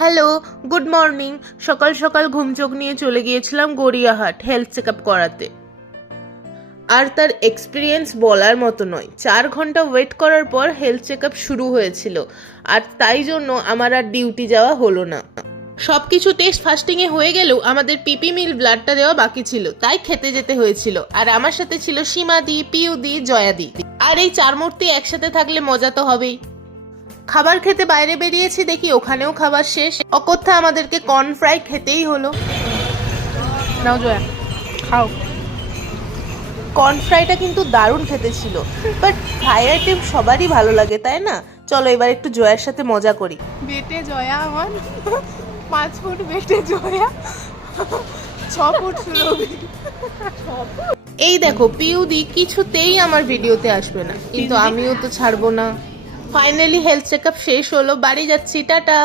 Hello, good morning. সকাল সকাল ঘুম চোখ নিয়ে চলে গিয়েছিলাম গড়িয়াহাট হেলথ চেক আপ করাতে। আর তার এক্সপিরিয়েন্স বলার মতো নয়। 4 ঘন্টা ওয়েট করার পর হেলথ চেক আপ শুরু হয়েছিল, আর তাই জন্য আমার আর ডিউটি যাওয়া হলো না। সব কিছু টেস্ট ফাস্টিংয়ে হয়ে গেলেও আমাদের পিপি মিল ব্লাডটা দেওয়া বাকি ছিল, তাই খেতে যেতে হয়েছিল। আর আমার সাথে ছিল সীমাদি, পিউদি, জয়াদি। আর এই 4 মূর্তি একসাথে থাকলে মজা তো হবেই। খাবার খেতে বাইরে বেরিয়েছি, দেখি ওখানেও খাবার শেষ। অকথ্যা আমাদেরকে কর্ন ফ্রাই খেতেই হলো। নাও জয়া, খাও। কর্ন ফ্রাইটা কিন্তু দারুণ খেতে ছিল, বাট ফ্রাই আইটেম সবারই ভালো লাগে, তাই না? চলো এবার একটু জয়ার সাথে মজা করি। বেটে জয়া আমার 5 ফুট বেটে জয়া 6 ফুট সুরভি। এই দেখো, পিউদি কিছুতেই আমার ভিডিওতে আসবে না, কিন্তু আমিও তো ছাড়বো না। ফাইনালি হেলথ চেক আপ শেষ হলো, বাড়ি যাচ্ছি, টাটা।